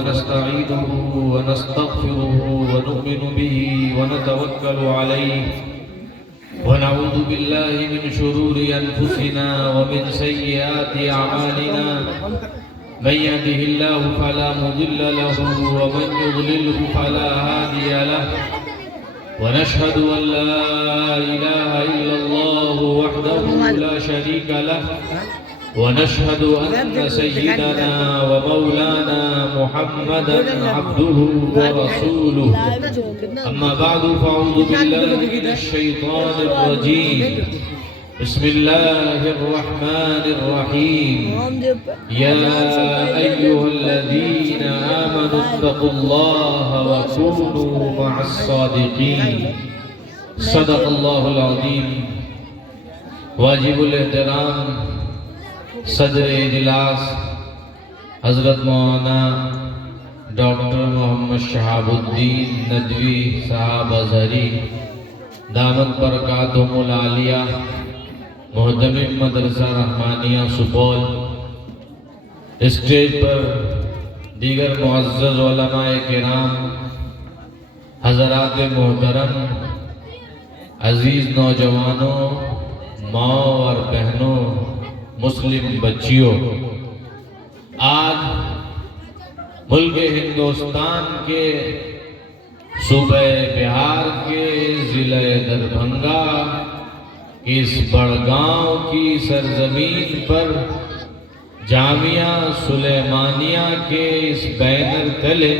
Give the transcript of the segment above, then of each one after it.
ونستعينه ونستغفره ونؤمن به ونتوكل عليه ونعوذ بالله من شرور أنفسنا ومن سيئات أعمالنا من يهده الله فلا مضل له ومن يضلله فلا هادي له ونشهد أن لا إله إلا الله وحده لا شريك له ونشهد أن سيدنا ومولانا محمدا عبده ورسوله أما بعد فأعوذ بالله من الشيطان الرجيم بسم الله الرحمن الرحيم يا أيها الذين آمنوا اتقوا الله وكونوا مع الصادقين صدق الله العظيم واجب الاحترام صدر اجلاس حضرت مولانا ڈاکٹر محمد شہاب الدین ندوی صاحب ازہری دامت برکاتہم العالیہ محتمم مدرسہ رحمانیہ سپول، اسٹیج پر دیگر معزز علماء کرام، حضرات محترم، عزیز نوجوانوں، ماؤں اور بہنوں، مسلم بچیوں، آج ملک ہندوستان کے صوبہ بہار کے ضلع دربھنگا اس بڑگاؤں کی سرزمین پر جامعہ سلیمانیہ کے اس بینر تلے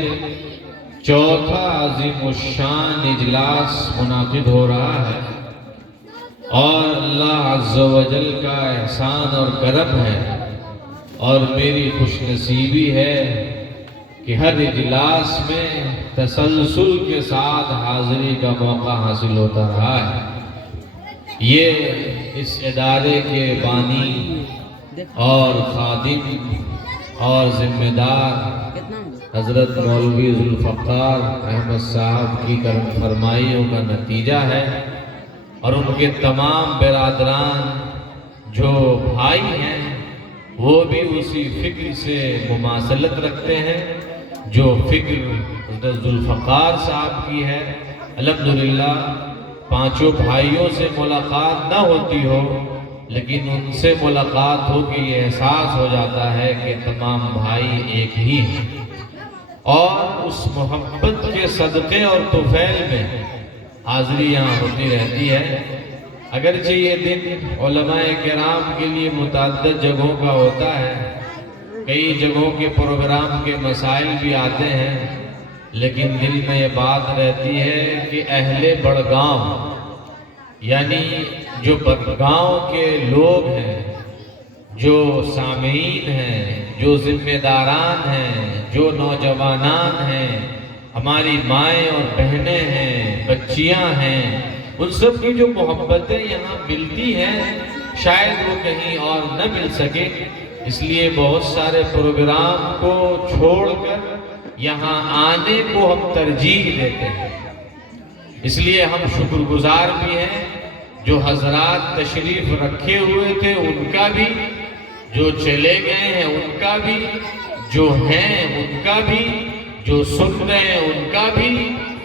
چوتھا عظیم الشان اجلاس منعقد ہو رہا ہے، اور اللہ عز و جل کا احسان اور کرم ہے اور میری خوش نصیبی ہے کہ ہر اجلاس میں تسلسل کے ساتھ حاضری کا موقع حاصل ہوتا رہا ہے۔ یہ اس ادارے کے بانی اور خادم اور ذمہ دار حضرت مولوی ذوالفقار احمد صاحب کی کرم فرمائیوں کا نتیجہ ہے، اور ان کے تمام برادران جو بھائی ہیں وہ بھی اسی فکر سے مماثلت رکھتے ہیں جو فکر حضرت ذوالفقار صاحب کی ہے۔ الحمدللہ پانچوں بھائیوں سے ملاقات نہ ہوتی ہو، لیکن ان سے ملاقات ہو کے یہ احساس ہو جاتا ہے کہ تمام بھائی ایک ہی ہیں، اور اس محبت کے صدقے اور طفیل میں حاضری یہاں ہوتی رہتی ہے۔ اگرچہ یہ دن علماء کرام کے لیے متعدد جگہوں کا ہوتا ہے، کئی جگہوں کے پروگرام کے مسائل بھی آتے ہیں، لیکن دل میں یہ بات رہتی ہے کہ اہل بڑگاؤں، یعنی جو بڑگاؤں کے لوگ ہیں، جو سامعین ہیں، جو ذمہ داران ہیں، جو نوجوانان ہیں، ہماری مائیں اور بہنیں ہیں، بچیاں ہیں، ان سب کی جو محبتیں یہاں ملتی ہیں شاید وہ کہیں اور نہ مل سکے، اس لیے بہت سارے پروگرام کو چھوڑ کر یہاں آنے کو ہم ترجیح دیتے ہیں۔ اس لیے ہم شکر گزار بھی ہیں جو حضرات تشریف رکھے ہوئے تھے ان کا بھی، جو چلے گئے ہیں ان کا بھی، جو ہیں ان کا بھی، جو سن رہے ہیں ان کا بھی،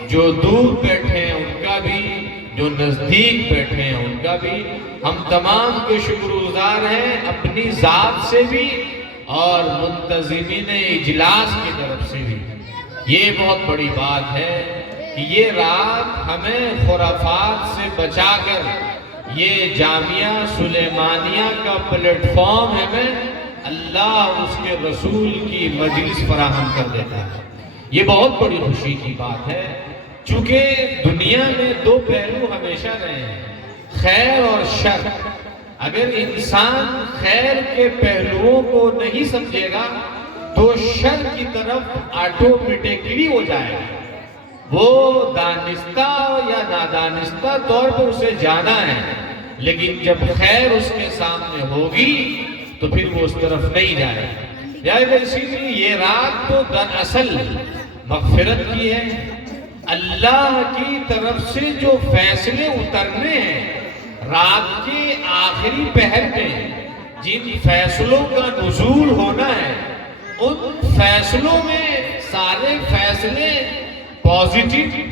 جو دور بیٹھے ہیں ان کا بھی، جو نزدیک بیٹھے ہیں ان کا بھی۔ ہم تمام کے شکر گزار ہیں اپنی ذات سے بھی اور منتظمین اجلاس کی طرف سے بھی۔ یہ بہت بڑی بات ہے کہ یہ رات ہمیں خرافات سے بچا کر یہ جامعہ سلیمانیہ کا پلیٹ فارم ہمیں اللہ اور اس کے رسول کی مجلس فراہم کر دیتا ہے۔ یہ بہت بڑی خوشی کی بات ہے، چونکہ دنیا میں دو پہلو ہمیشہ رہے ہیں، خیر اور شر۔ اگر انسان خیر کے پہلوؤں کو نہیں سمجھے گا تو شر کی طرف آٹومیٹکلی ہو جائے گا۔ وہ دانستہ یا نادانستہ طور پر اسے جانا ہے، لیکن جب خیر اس کے سامنے ہوگی تو پھر وہ اس طرف نہیں جائے گا۔ لہٰذا اسی لیے یہ رات تو دراصل مغفرت کی ہے، اللہ کی طرف سے جو فیصلے اترنے ہیں رات کے آخری پہر میں، جن فیصلوں کا نزول ہونا ہے ان فیصلوں میں فیصلے پازیٹیو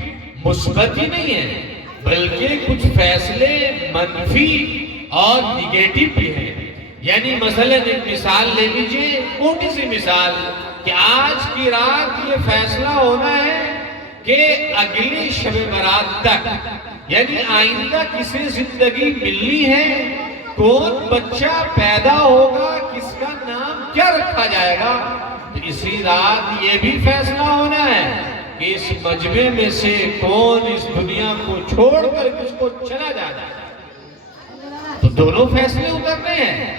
مثبت ہی نہیں ہیں، بلکہ کچھ فیصلے منفی اور نگیٹو بھی ہیں۔ یعنی مثلا ایک مثال لے لیجئے، موٹی سی مثال، کہ آج کی رات یہ فیصلہ ہونا ہے کہ اگلی شب برات تک، یعنی آئندہ کسے زندگی ملنی ہے، کون بچہ پیدا ہوگا، کس کا نام کیا رکھا جائے گا۔ تو اسی رات یہ بھی فیصلہ ہونا ہے کہ اس مجمع میں سے کون اس دنیا کو چھوڑ کر کس کو چلا جائے۔ تو دونوں فیصلے اترنے ہیں۔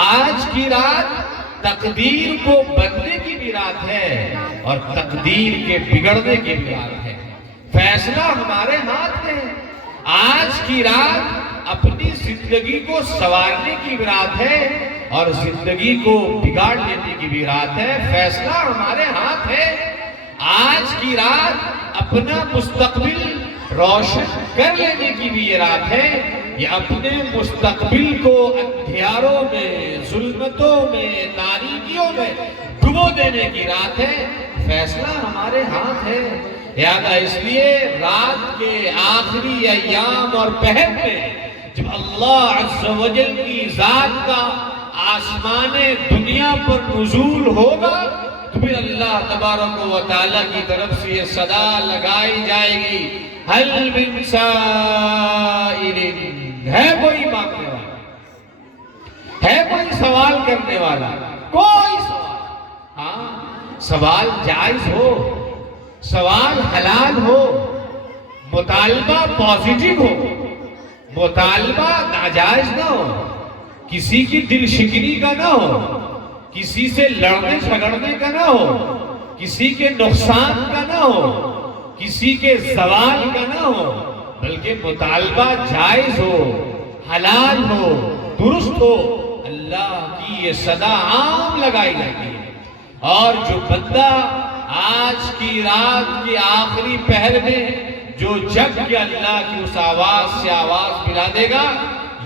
آج کی رات تقدیر کو بدلنے کی بھی رات ہے اور تقدیر کے بگڑنے کی بھی رات ہے۔ فیصلہ ہمارے ہاتھ میں ہے۔ آج کی رات اپنی زندگی کو سنوارنے کی بھی رات ہے اور زندگی کو بگاڑ لینے کی بھی رات ہے۔ فیصلہ ہمارے ہاتھ ہے۔ آج کی رات اپنا مستقبل روشن کر لینے کی بھی یہ رات ہے، یا اپنے مستقبل کو اندھیاروں میں، ظلمتوں میں، تاریکیوں میں ڈبو دینے کی رات ہے۔ فیصلہ ہمارے ہاتھ ہے۔ لہذا اس لیے رات کے آخری ایام اور پہر میں جب اللہ عز و جل کی ذات کا آسمان دنیا پر نزول ہوگا تو پھر اللہ تبارک و تعالیٰ کی طرف سے یہ صدا لگائی جائے گی، حل من سائل، ہے کوئی مانگنے والا، ہے کوئی سوال کرنے والا، کوئی سوال۔ ہاں، سوال جائز ہو، سوال حلال ہو، مطالبہ پازیٹیو ہو، مطالبہ ناجائز نہ ہو، کسی کی دل شکنی کا نہ ہو، کسی سے لڑنے جھگڑنے کا نہ ہو، کسی کے نقصان کا نہ ہو، کسی کے زوال کا نہ ہو، بلکہ مطالبہ جائز ہو، حلال ہو، درست ہو، اللہ کی یہ صدا عام لگائی جاتی ہے۔ اور جو بندہ آج کی رات کی آخری پہر میں جو جگ کے اللہ کی اس آواز سے آواز ملا دے گا،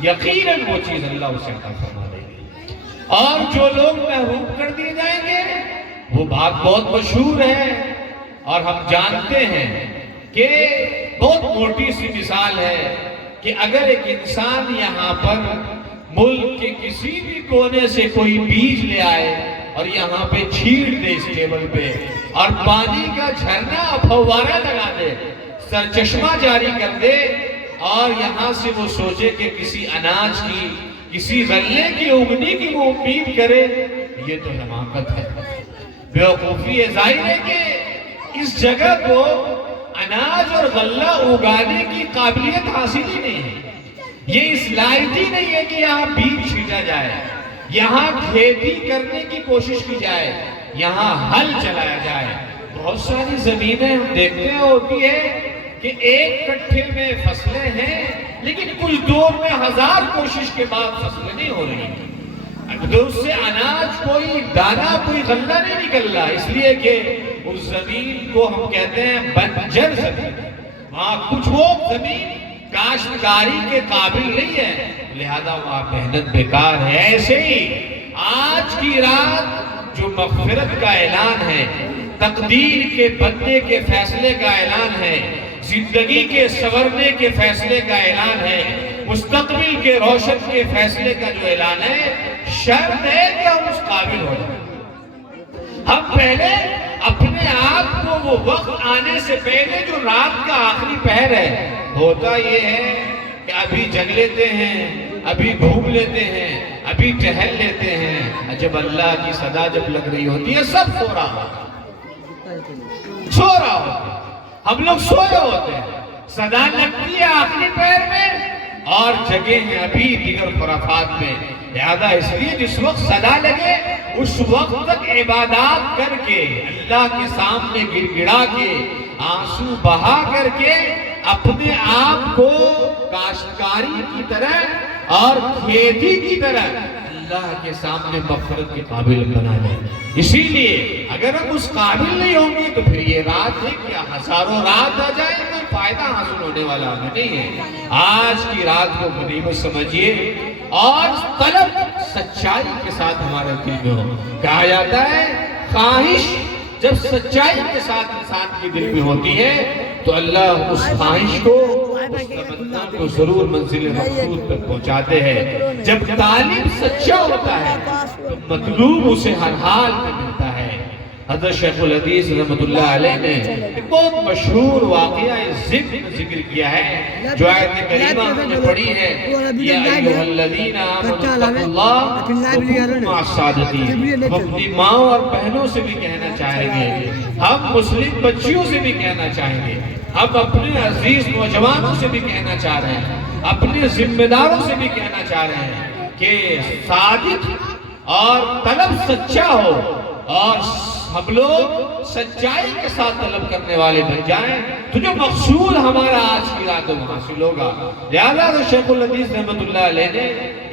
یقیناً وہ چیز اللہ اسے عطا فرما دے گی۔ اور جو لوگ محروم کر دیے جائیں گے، وہ بات بہت مشہور ہے اور ہم جانتے ہیں کہ بہت موٹی سی مثال ہے کہ اگر ایک انسان یہاں پر ملک کے کسی بھی کونے سے کوئی بیج لے آئے اور یہاں پہ چھیڑ دے اس ٹیبل پہ اور پانی کا جھرنا پھوارہ لگا دے، سرچشمہ جاری کر دے، اور یہاں سے وہ سوچے کہ کسی اناج کی، کسی غلے کی اگنے کی وہ امید کرے، یہ تو حماقت ہے، بیوقوفی ہے۔ ظاہر ہے کہ اس جگہ کو اناج اور غلہ اگانے کی قابلیت حاصل ہی نہیں ہے، یہ اس لائق ہی نہیں ہے کہ یہاں بیج چھیٹا جائے، یہاں کھیتی کرنے کی کوشش کی جائے، یہاں ہل چلایا جائے۔ بہت ساری زمینیں ہم دیکھتے ہیں ہوتی ہے کہ ایک کٹھے میں فصلیں ہیں لیکن کچھ دور میں 1000 کوشش کے بعد فصلیں نہیں ہو رہی ہیں، اگر اس سے اناج کوئی دانہ کوئی غلہ نہیں نکل رہا، اس لیے کہ اس زمین کو ہم کہتے ہیں بنجر زمین، وہاں کچھ وہ زمین کاشتکاری کے قابل نہیں ہے، لہذا وہاں محنت بیکار ہے۔ ایسے ہی آج کی رات جو مغفرت کا اعلان ہے، تقدیر کے بدلے کے فیصلے کا اعلان ہے، زندگی کے سنورنے کے فیصلے کا اعلان ہے، مستقبل کے روشن کے فیصلے کا جو اعلان ہے، شرط ہے کہ ہم اس قابل ہو جائیں۔ ہم پہلے اپنے آپ کو وہ وقت آنے سے پہلے جو رات کا آخری پہر ہے، ہوتا یہ ہے کہ ابھی جگ لیتے ہیں، ابھی گھوم لیتے ہیں، ابھی ٹہل لیتے ہیں، جب اللہ کی صدا جب لگ رہی ہوتی ہے سب سو رہا ہوتا ہے، ہم لوگ سوئے ہوتے ہیں، صدا لگتی ہے آخری پہر میں اور جگہ ہیں ابھی دیگر خرافات میں۔ لہذا اس لیے جس وقت صدا لگے اس وقت تک عبادات کر کے، اللہ کے سامنے گر گڑا کے، آنسو بہا کر کے اپنے آپ کو کاشتکاری کی طرح اور کھیتی کی طرح اللہ کے سامنے مغفرت کے قابل بنا لیں۔ اسی لیے اگر ہم اس قابل نہیں ہوں گے تو پھر یہ رات ہے کہ ہزاروں رات آ جائے کوئی فائدہ حاصل ہونے والا ہمیں نہیں ہے۔ آج کی رات کو غنیمت سمجھیے اور طلب سچائی کے ساتھ ہمارے دل میں ہو۔ کہا جاتا ہے خواہش جب سچائی کے ساتھ انسان کے دل میں ہوتی ہے تو اللہ اس خواہش کو، اس تمنا کو ضرور منزل مقصود تک پہنچاتے ہیں۔ جب طالب سچا ہوتا ہے تو مطلوب اسے ہر حال میں ملتا ہے۔ حضرت شیخ الحدیث رحمت اللہ علیہ نے ایک بہت مشہور واقعہ ذکر کیا ہے، جو آیت کریمہ ہم نے پڑھی ہے، یا ایھا الذین آمنوا اتقوا اللہ وکونوا مع الصادقین۔ ہم اپنی ماں اور بہنوں سے بھی کہنا چاہیں گے، ہم مسلم بچیوں سے بھی کہنا چاہیں گے، ہم اپنے عزیز نوجوانوں سے بھی کہنا چاہ رہے ہیں، اپنے ذمہ داروں سے بھی کہنا چاہ رہے ہیں کہ صادق اور طلب سچا ہو، اور ہم لوگ سچائی کے ساتھ طلب کرنے والے بن جائیں تو جو مقصود ہمارا آج کی رات میں حاصل ہوگا۔ لہذا شیخ الحدیث رحمت اللہ علیہ نے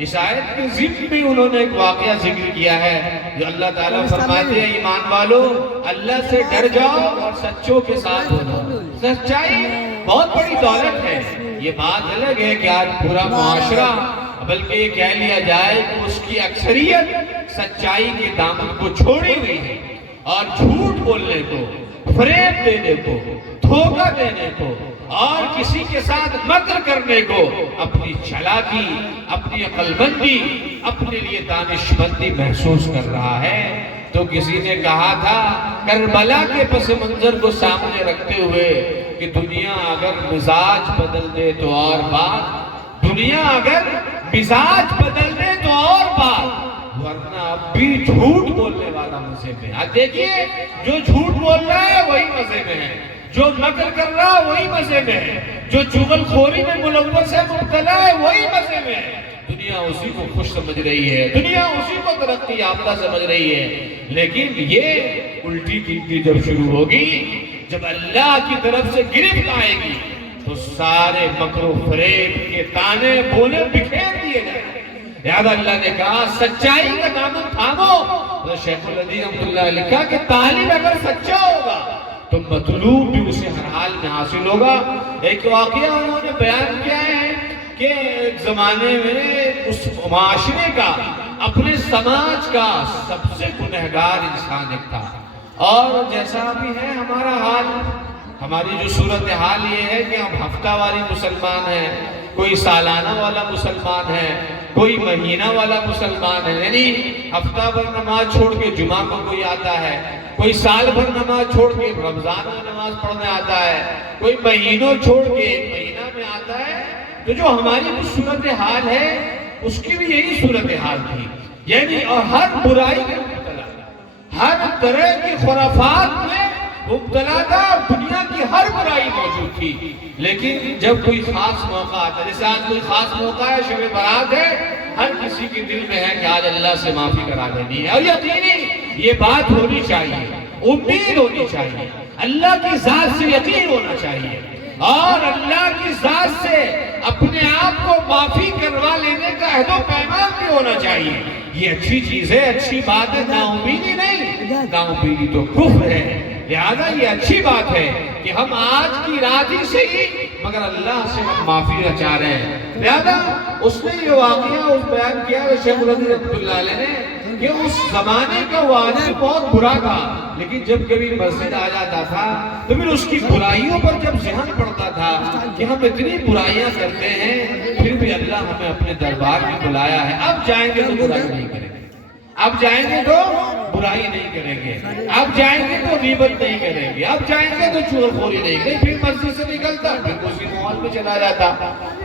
اس آیت کے ضمن میں انہوں نے ایک واقعہ ذکر کیا ہے، جو اللہ تعالیٰ فرماتے ہیں ایمان والو اللہ سے ڈر جاؤ اور سچوں کے ساتھ ہو جاؤ۔ سچائی بہت بڑی دولت ہے۔ یہ بات الگ ہے کہ آج پورا معاشرہ، بلکہ یہ کہہ لیا جائے کہ اس کی اکثریت سچائی کے دامن کو چھوڑی ہوئی ہے، اور جھوٹ بولنے کو، فریب دینے کو، دھوکہ دینے کو، اور کسی کے ساتھ مکر کرنے کو اپنی چالاکی، اپنی عقل مندی، اپنے لیے دانش مندی محسوس کر رہا ہے۔ تو کسی نے کہا تھا کربلا کے پس منظر کو سامنے رکھتے ہوئے کہ دنیا اگر مزاج بدل دے تو اور بات، دنیا اگر مزاج بدل دے تو اور بات، ورنہ اب بھی جھوٹ بولنے والا مزے میں۔ اب دیکھیے جو جھوٹ بول رہا ہے وہی مزے میں ہے، جو مکر کر رہا ہے وہی مزے میں ہے، جو چغل خوری میں ملوث ہے، مبتلا ہے، وہی مزے میں ہے۔ دنیا اسی کو خوش سمجھ رہی ہے، دنیا اسی کو ترقی یافتہ سمجھ رہی ہے، لیکن یہ الٹی گنتی جب شروع ہوگی، جب اللہ کی طرف سے گرفت آئے گی تو سارے مکر و فریب کے تانے بولے بکھیر دیے جائیں گے۔ لہذا اللہ نے کہا سچائی کا دامن تھامو۔ تو شیخ الحدیث رحمۃ اللہ علیہ لکھا کہ طالب اگر سچا ہوگا تو مطلوب بھی اسے ہر حال میں حاصل ہوگا۔ ایک واقعہ انہوں نے بیان کیا ہے کہ ایک زمانے میں اس معاشرے کا، اپنے سماج کا سب سے گنہگار انسان ایک تھا، اور جیسا بھی ہے ہمارا حال، ہماری جو صورتحال یہ ہے کہ ہم ہفتہ واری مسلمان ہیں، کوئی سالانہ والا مسلمان ہے، کوئی مہینہ والا مسلمان ہے، یعنی ہفتہ بھر نماز چھوڑ کے جمعہ کو کوئی آتا ہے، کوئی سال بھر نماز چھوڑ کے رمضان میں نماز پڑھنے آتا ہے، کوئی مہینوں چھوڑ کے ایک مہینہ میں آتا ہے۔ تو جو ہماری صورتحال ہے اس کی بھی یہی صورتحال تھی، یعنی اور ہر برائی میں مبتلا، ہر طرح کی خرافات میں مبتلا تھا، دنیا کی ہر برائی موجود تھی۔ لیکن جب کوئی خاص موقع آتا، جیسے آج کوئی خاص موقع ہے، شب برات ہے، ہر کسی کے دل میں ہے کہ آج اللہ سے معافی کرا دینی ہے، اور یقینی یہ بات ہونی چاہیے، امید ہونی چاہیے، اللہ کی ذات سے یقین ہونا چاہیے، اور اللہ کی ذات سے اپنے آپ کو معافی کروا لینے کا عہد و پیمان بھی ہونا چاہیے۔ یہ اچھی چیز ہے، اچھی بات ہے، نا امیدی نہیں، نا امیدی تو کفر ہے۔ لہذا یہ اچھی بات ہے کہ ہم آج کی رات ہی سے ہی مگر اللہ سے ہم معافی چاہ رہے ہیں۔ لہذا اس نے یہ واقعہ اس بیان کیا شیخ الحدیث رحمۃ اللہ علیہ نے کہ اس زمانے کا وہ آدمی بہت برا تھا، لیکن جب کبھی مسجد آ جاتا تھا تو پھر اس کی برائیوں پر جب ذہن پڑتا تھا کہ ہم اتنی برائیاں کرتے ہیں پھر بھی اللہ ہمیں اپنے دربار میں بلایا ہے، اب جائیں گے تو برائی نہیں کریں گے، اب جائیں گے تو برائی نہیں کریں گے، اب جائیں گے تو غیبت نہیں کریں گے، اب جائیں گے تو چغلخوری نہیں کریں گے۔ پھر مسجد سے نکلتا، پھر کسی مال میں چلا جاتا،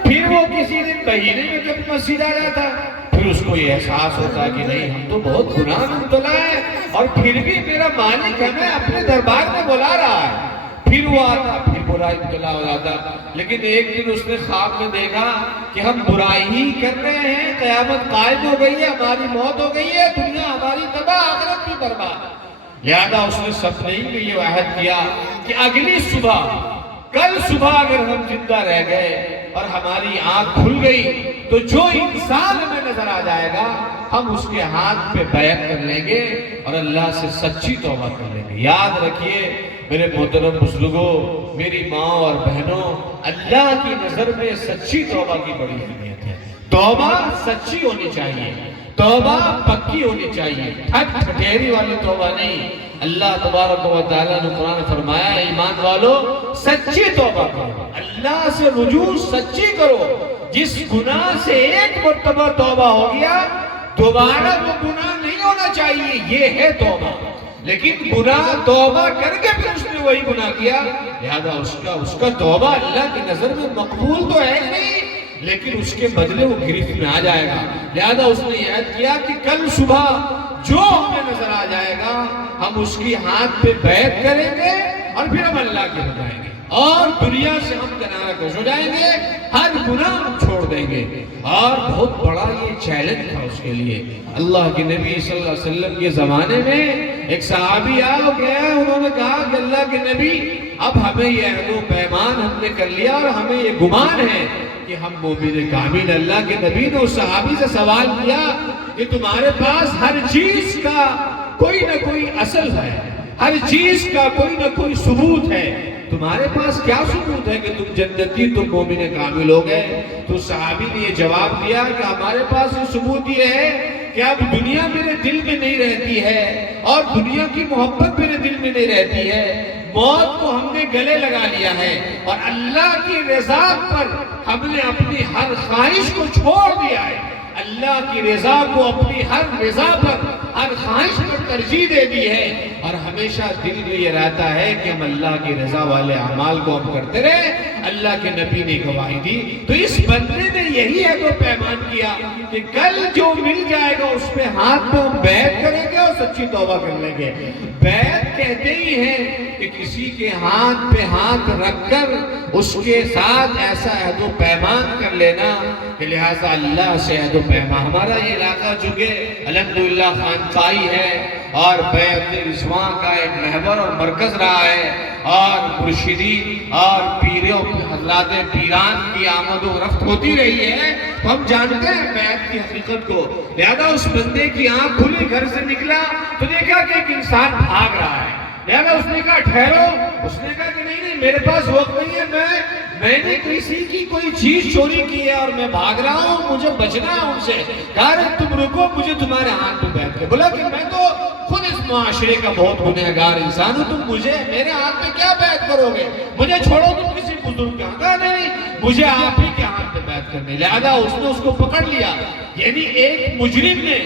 پھر وہ کسی دن مہینے میں جب مسجد آ جاتا، پھر اس کو یہ احساس ہوتا کہ نہیں ہم تو بہت گناہ میں مبتلا ہے، اور پھر بھی میرا مالک ہمیں اپنے دربار میں بلا رہا ہے۔ پھر وہ آتا، پھر برائی مبتلا ہو جاتا۔ لیکن ایک دن اس نے خواب میں دیکھا کہ ہم برائی ہی کر رہے ہیں، قیامت قائم ہو گئی ہے، ہماری موت ہو گئی ہے، دنیا ہماری تباہ، آخرت بھی برباد۔ لہذا اس نے سپنے میں یہ عہد کیا کہ اگلی صبح، کل صبح اگر ہم زندہ رہ گئے اور ہماری آنکھ کھل گئی تو جو انسان ہمیں نظر آ جائے گا ہم اس کے ہاتھ پہ بیعت کر لیں گے اور اللہ سے سچی توبہ کر لیں گے۔ یاد رکھیے میرے محترم بزرگوں، میری ماں اور بہنوں، اللہ کی نظر میں سچی توبہ کی بڑی اہمیت ہے۔ توبہ سچی ہونی چاہیے، توبہ پکی ہونی چاہیے، ٹھٹھیری والی توبہ نہیں۔ اللہ تبارک و تعالیٰ نے قرآن فرمایا ایمان والو سچی توبہ کرو، اللہ سے رجوع سچی کرو. جس گناہ سے ایک مرتبہ توبہ ہو گیا دوبارہ وہ گناہ نہیں ہونا چاہیے، یہ ہے توبہ. لیکن گناہ توبہ کر کے پھر اس نے وہی گناہ کیا، لہذا اس کا توبہ اللہ کی نظر میں مقبول تو ہے نہیں، لیکن اس کے بدلے وہ گرفت میں آ جائے گا. لہذا اس نے یہ عہد کیا کہ کل صبح جو ہمیں نظر آ جائے گا ہم اس کی ہاتھ پہ بیعت کریں گے اور پھر ہم اللہ کے ہو جائیں گے اور دنیا سے ہم کنارہ کش ہو جائیں گے، ہر گناہ ہم چھوڑ دیں گے. اور بہت بڑا یہ چیلنج تھا اس کے لیے. اللہ کے نبی صلی اللہ علیہ وسلم کے زمانے میں ایک صحابی آیا گیا، انہوں نے کہا کہ اللہ کے نبی اب ہمیں یہ عہد و پیمان ہم نے کر لیا اور ہمیں یہ گمان ہے کہ ہم مومن کامل. اللہ کے نبی نے اس صحابی سے سوال کیا کہ تمہارے پاس ہر چیز کا کوئی نہ کوئی اصل ہے، ہر چیز کا کوئی نہ کوئی ثبوت ہے، تمہارے پاس کیا ثبوت ہے کہ تم جنتی تم مومن کامل ہو گئے؟ تو صحابی نے یہ جواب دیا کہ ہمارے پاس یہ ثبوت یہ ہے کہ اب دنیا میرے دل میں نہیں رہتی ہے اور دنیا کی محبت میرے دل میں نہیں رہتی ہے، موت کو ہم نے گلے لگا لیا ہے اور اللہ کی رضا پر ہم نے اپنی ہر خواہش کو چھوڑ دیا ہے. اللہ کی رضا کو اپنی ہر رضا پر، ہر خواہش پر ترجیح دے دی ہے اور ہمیشہ دل میں یہ رہتا ہے کہ ہم اللہ کی رضا والے اعمال کو ہم کرتے رہے. اللہ کے نبی نے گواہی دی. تو اس بندے نے یہی عہد و پیمان کیا کہ کل جو مل جائے گا اس پہ ہاتھ پہ ہم بیعت کریں گے اور سچی توبہ کر لیں گے. بیعت کہتے ہی ہیں کہ کسی کے ہاتھ پہ ہاتھ رکھ کر اس کے ساتھ ایسا عہد و پیمان کر لینا کہ لہٰذا اللہ سے عہد و پیمان. ہمارا یہ علاقہ چونکہ الحمدللہ خانقاہی ہے اور بیعت رضوان کا ایک محور اور مرکز رہا ہے اور مرشدین اور پیروں حضرات پیران کی آمد و رفت ہوتی رہی ہے، تو ہم جانتے ہیں بیعت کی حقیقت کو. لہذا اس بندے کی آنکھ کھلی، گھر سے نکلا تو دیکھا کہ ایک انسان بھاگ رہا ہے. لہذا اس نے کہا ٹھہرو. اس نے کہا کہ نہیں میرے پاس وقت نہیں ہے، میں نے کسی کی کوئی چیز چوری کی ہے اور میں بھاگ رہا ہوں، مجھے بچنا ہے ان سے. کہا رہے تم رکو، مجھے تمہارے ہاتھ پہ بیٹھ کے. بولا کہ میں تو خود اس معاشرے کا بہت گنہگار انسان ہوں، تم مجھے میرے ہاتھ پہ کیا بیعت کرو گے؟ مجھے چھوڑو تم کسی بزرگ کے ہاتھ. کہا نہیں مجھے آپ ہی کے ہاتھ پہ بیعت کرنے. لہذا اس نے اس کو پکڑ لیا. یعنی ایک مجرم نے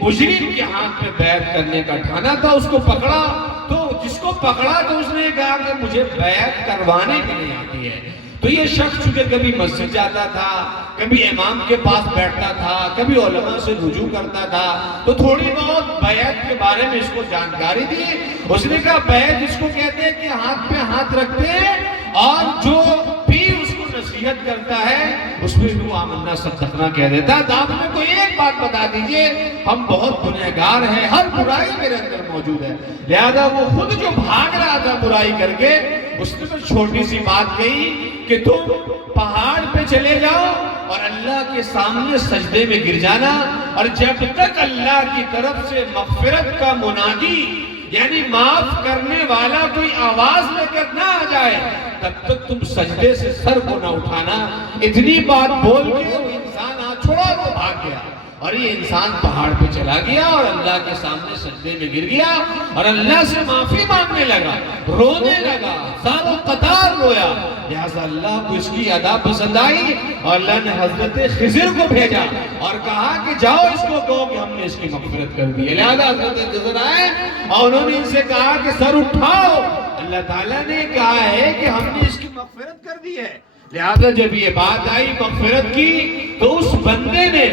مجرم کے ہاتھ پہ بیعت کرنے کا ٹھانا تھا، اس کو پکڑا. تو جس کو پکڑا تو اس نے کہا کہ مجھے بیعت کروانے کی نہیں آتی ہے. تو یہ شخص چونکہ کبھی مسجد جاتا تھا، کبھی امام کے پاس بیٹھتا تھا، کبھی علماء سے رجوع کرتا تھا، تو تھوڑی بہت بیعت کے بارے میں اس کو جانکاری دی. اس نے کہا بیعت اس کو کہتے ہیں کہ ہاتھ پہ ہاتھ رکھتے ہیں اور جو پیر اس کو نصیحت کرتا ہے اس میں وہ آمنا صدقنا کہہ دیتا ہے. آپ میں کوئی ایک بات بتا دیجئے، ہم بہت گنہگار ہیں، ہر برائی میرے اندر موجود ہے. لہذا وہ خود جو بھاگ رہا تھا برائی کر کے، اس نے تو چھوٹی سی بات کہی کہ تم پہاڑ پہ چلے جاؤ اور اللہ کے سامنے سجدے میں گر جانا، اور جب تک اللہ کی طرف سے مغفرت کا منادی یعنی معاف کرنے والا کوئی آواز لے کر نہ آ جائے تب تک تم سجدے سے سر کو نہ اٹھانا. اتنی بات بول کے وہ انسان ہاتھ چھوڑا تو بھاگ گیا. اور یہ انسان پہاڑ پہ چلا گیا اور اللہ کے سامنے سجدے میں گر گیا اور اللہ سے معافی مانگنے لگا، رونے لگا، سالوں قطار رویا. لہذا اللہ کو اس کی ادا پسند آئی اور اللہ نے حضرت خضر کو بھیجا اور کہا کہ جاؤ اس کو کہو کہ ہم نے اس کی مغفرت کر دی ہے. لہذا حضرت خضر آئے اور انہوں نے ان سے کہا کہ سر اٹھاؤ، اللہ تعالیٰ نے کہا ہے کہ ہم نے اس کی مغفرت کر دی ہے. لہذا جب یہ بات آئی مغفرت کی تو اس بندے نے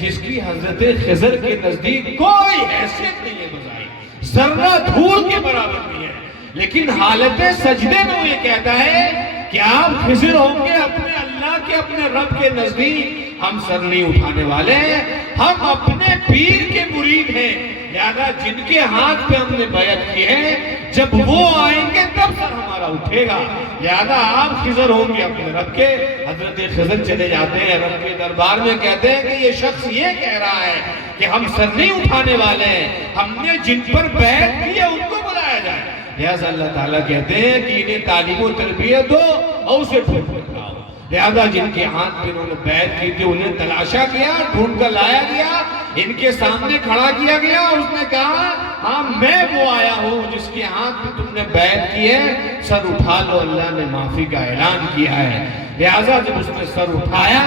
جس کی حضرت خضر کے نزدیک کوئی حیثیت نہیں ہے بظاہر، ذرہ دھول کے برابر نہیں ہے، لیکن حالت سجدے میں وہ یہ کہتا ہے کہ آپ خضر ہوں گے اپنے اللہ کے، اپنے رب کے نزدیک ہم سر نہیں اٹھانے والے ہیں، ہم اپنے پیر کے مرید ہیں. لہذا جن کے ہاتھ پہ ہم نے بیعت کی ہے جب وہ آئیں گے تب سر ہمارا اٹھے گا. لہذا آپ خضر ہوں گے اپنے رب کے. حضرت خضر چلے جاتے ہیں رب کے دربار میں، کہتے ہیں کہ یہ شخص یہ کہہ رہا ہے کہ ہم سر نہیں اٹھانے والے ہیں، ہم نے جن پر بیعت کی ہے ان کو بلایا جائے. لہذا اللہ تعالیٰ کہتے ہیں کہ انہیں تعلیم و تربیت دو اور اسے پھر پھٹاؤ. لہذا جن کے ہاتھ پہ انہوں نے بیعت کی تھی انہیں تلاشا کیا، ڈھونڈ کر لایا گیا، ان کے سامنے کھڑا کیا گیا اور اس نے کہا ہاں میں وہ آیا ہوں جس کے ہاتھ میں تم نے بیعت کی ہے، سر اٹھا لو، اللہ نے معافی کا اعلان کیا ہے۔ لہٰذا جب اس نے سر اٹھایا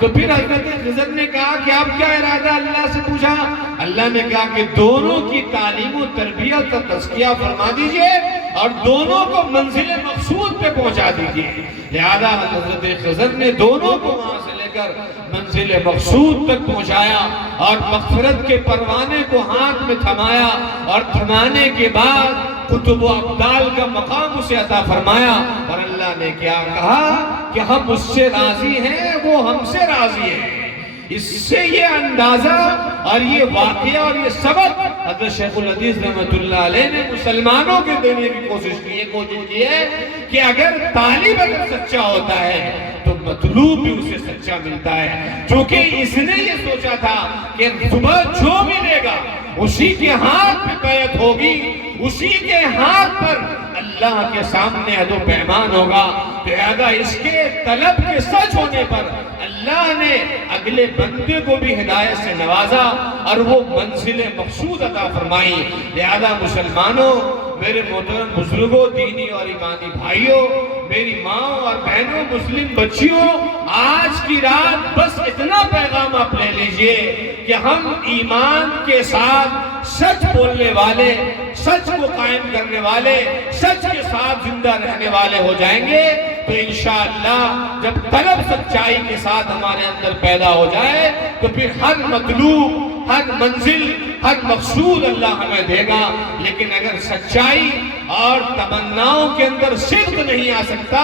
تو پھر حضرت خضر نے کہا کہ آپ کیا ارادہ، اللہ سے پوچھا۔ اللہ نے کہا کہ دونوں کی تعلیم و تربیت اور تزکیہ فرما دیجئے اور دونوں کو منزل مقصود پہ پہنچا دیجئے۔ لہذا حضرت خضر نے دونوں کو وہاں سے لے کر منزل مقصود تک پہنچایا اور مغفرت کے پروانے کو ہاتھ میں تھمایا، اور تھمانے کے بعد قطب و ابدال کا مقام اسے عطا فرمایا۔ اور اللہ نے کیا کہا کہ ہم اس سے راضی ہیں، وہ ہم سے راضی ہیں۔ اس سے یہ اندازہ اور یہ واقعہ اور یہ سبق حضرت شیخ الحدیث رحمۃ اللہ علیہ نے مسلمانوں کے دینے کی کوشش کی ہے کہ اگر طالب اگر سچا ہوتا ہے تو مطلوب بھی اسے سچا ملتا ہے، چونکہ اس نے یہ سوچا تھا کہ صبح جو ملے گا اسی کے ہاتھ میں بیعت ہوگی، اسی کے ہاتھ پر اللہ کے سامنے عہد و پیمان ہوگا۔ لہذا اس کے طلب کے سچ ہونے پر اللہ نے اگلے بندے کو بھی ہدایت سے نوازا اور وہ منزل مقصود عطا فرمائی۔ لہذا مسلمانوں، میرے محترم بزرگوں، دینی اور ایمانی بھائیوں، میری ماں اور بہنوں، مسلم بچیوں، آج کی رات بس اتنا پیغام آپ لے لیجئے کہ ہم ایمان کے ساتھ سچ بولنے والے، سچ کو قائم کرنے والے، سچ کے ساتھ زندہ رہنے والے ہو جائیں گے تو انشاءاللہ جب طلب سچائی کے ساتھ ہمارے اندر پیدا ہو جائے تو پھر ہر مطلوب، ہر منزل، ہر مقصود اللہ ہمیں دے گا۔ لیکن اگر سچائی اور تمناؤں کے اندر صدق نہیں آ سکتا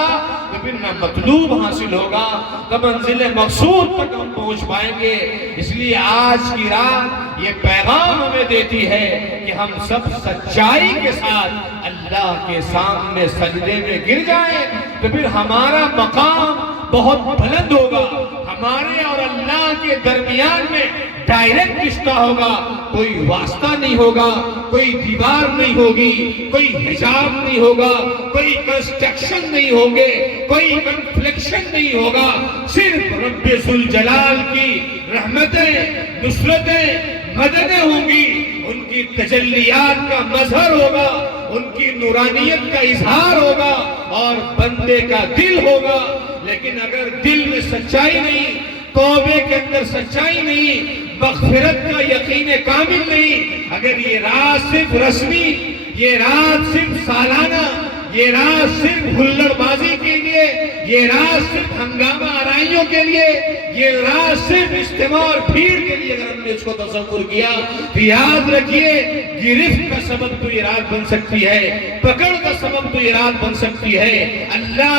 تو پھر نہ مطلوب حاصل ہوگا، نہ منزل مقصود تک ہم پہنچ پائیں گے۔ اس لیے آج کی رات یہ پیغام ہمیں دیتی ہے کہ ہم سب سچائی کے ساتھ اللہ کے سامنے سجدے میں گر جائیں تو پھر ہمارا مقام بہت بلند ہوگا، ہمارے اور اللہ کے درمیان میں ڈائریکٹ رشتہ ہوگا، کوئی واسطہ نہیں ہوگا، کوئی دیوار نہیں ہوگی، کوئی حجاب نہیں ہوگا، کوئی کنسٹرکشن نہیں ہوگے، کوئی کنفلیکشن نہیں ہوگا، صرف رب ذوالجلال کی رحمتیں، نصرتیں، مددیں ہوں گی، ان کی تجلیات کا مظہر ہوگا، ان کی نورانیت کا اظہار ہوگا اور بندے کا دل ہوگا۔ لیکن اگر دل میں سچائی نہیں، توبے کے اندر سچائی نہیں، مغفرت کا یقین کامل نہیں، اگر یہ رات صرف رسمی، یہ رات صرف سالانہ، یہ رات صرف ہلڑ بازی کے لیے، یہ رات صرف ہنگامہ آرائیوں کے لیے، یہ رات صرف اجتماع اور بھیڑ کے لیے اگر ہم نے اس کو تصور کیا تو یاد رکھیے گرفت کا سبب تو یہ رات بن سکتی ہے، پکڑ کا سبب تو یہ رات بن سکتی ہے، اللہ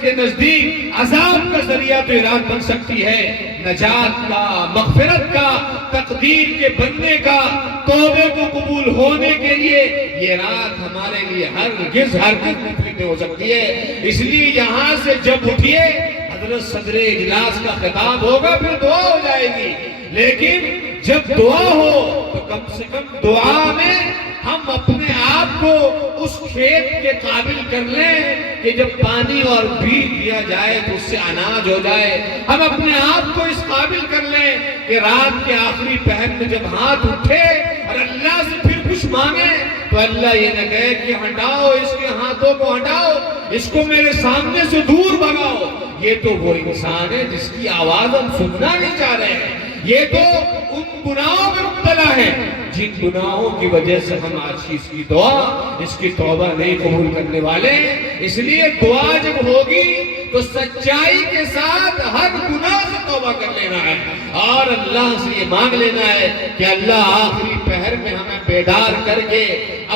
کے نزدیک عذاب کا ذریعہ تو یہ رات بن سکتی ہے، نجات کا، مغفرت کا، تقدیر کے بننے کا، توبے کو قبول ہونے کے لیے یہ رات ہمارے لیے ہرگز مفید ہو سکتی ہے۔ اس لیے یہاں سے جب اٹھیے حضرت صدر اجلاس کا خطاب ہوگا پھر دعا ہو جائے گی، لیکن جب دعا ہو تو کم سے کم دعا میں ہم اپنے آپ کو اس کھیت کے قابل کر لیں کہ جب پانی اور بیج دیا جائے تو اس سے اناج ہو جائے۔ ہم اپنے آپ کو اس قابل کر لیں کہ رات کے آخری پہر میں جب ہاتھ اٹھے اور اللہ سے پھر کچھ مانگے تو اللہ یہ نہ کہے کہ ہٹاؤ اس کے ہاتھوں کو، ہٹاؤ اس کو میرے سامنے سے دور بھگاؤ۔ یہ تو وہ انسان ہے جس کی آواز ہم سننا نہیں چاہ رہے ہیں، یہ تو ان گناہوں میں مبتلا ہے جن گناہوں کی وجہ سے ہم آج کی اس کی دعا، اس کی توبہ نہیں قبول کرنے والے۔ اس لیے دعا جب ہوگی تو سچائی کے ساتھ ہر گناہ سے توبہ کر لینا ہے اور اللہ سے یہ مانگ لینا ہے کہ اللہ آخری پہر میں ہمیں بیدار کر کے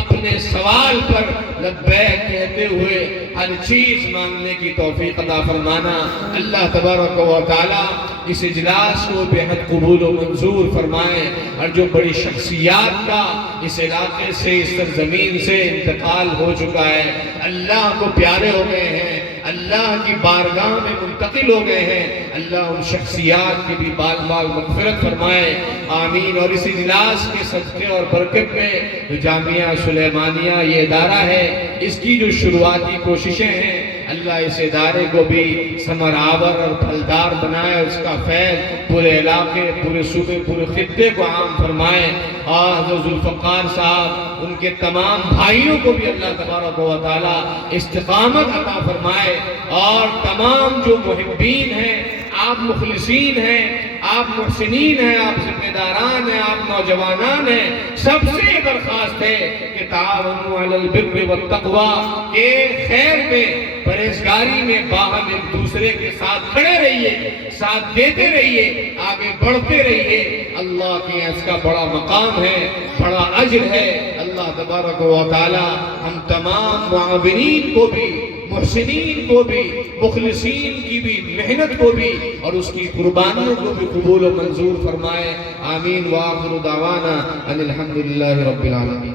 اپنے سوال پر لبیک کہتے ہوئے ہر چیز مانگنے کی توفیق عطا فرمانا۔ اللہ تبارک و تعالی اس اجلاس کو بے حد قبول و منظور فرمائے، اور جو بڑی شخصیات کا اس علاقے سے، اس سرزمین سے انتقال ہو چکا ہے، اللہ کو پیارے ہو گئے ہیں، اللہ کی بارگاہ میں منتقل ہو گئے ہیں، اللہ ان شخصیات کی بھی بال بال مغفرت فرمائے، آمین۔ اور اس اجلاس کے صدقے اور برکت میں جو جامعہ سلیمانیہ یہ ادارہ ہے اس کی جو شروعاتی کوششیں ہیں اللہ اس ادارے کو بھی ثمرآور اور پھلدار بنائے، اس کا فیض پورے علاقے، پورے صوبے، پورے خطے کو عام فرمائے، اور حضرت ذوالفقار صاحب ان کے تمام بھائیوں کو بھی اللہ تبارک و تعالی استقامت عطا فرمائے، اور تمام جو محبین ہیں، آپ مخلصین ہیں، آپ محسنین ہیں، آپ ذمہ داران ہیں، آپ نوجوانان ہیں، سب سے یہ درخواست ہے کہ تعاونوا علی البر والتقوی، کہ خیر میں، پرہیزگاری میں باہم ایک دوسرے کے ساتھ کھڑے رہیے، ساتھ دیتے رہیے، آگے بڑھتے رہیے۔ اللہ کے اس کا بڑا مقام ہے، بڑا اجر ہے۔ اللہ تبارک و تعالی ہم تمام معاونین کو بھی، محسنین کو بھی، مخلصین کی بھی محنت کو بھی اور اس کی قربانیوں کو بھی قبول و منظور فرمائے۔ آمین۔ وآخر دعوانا ان الحمدللہ رب العالمین۔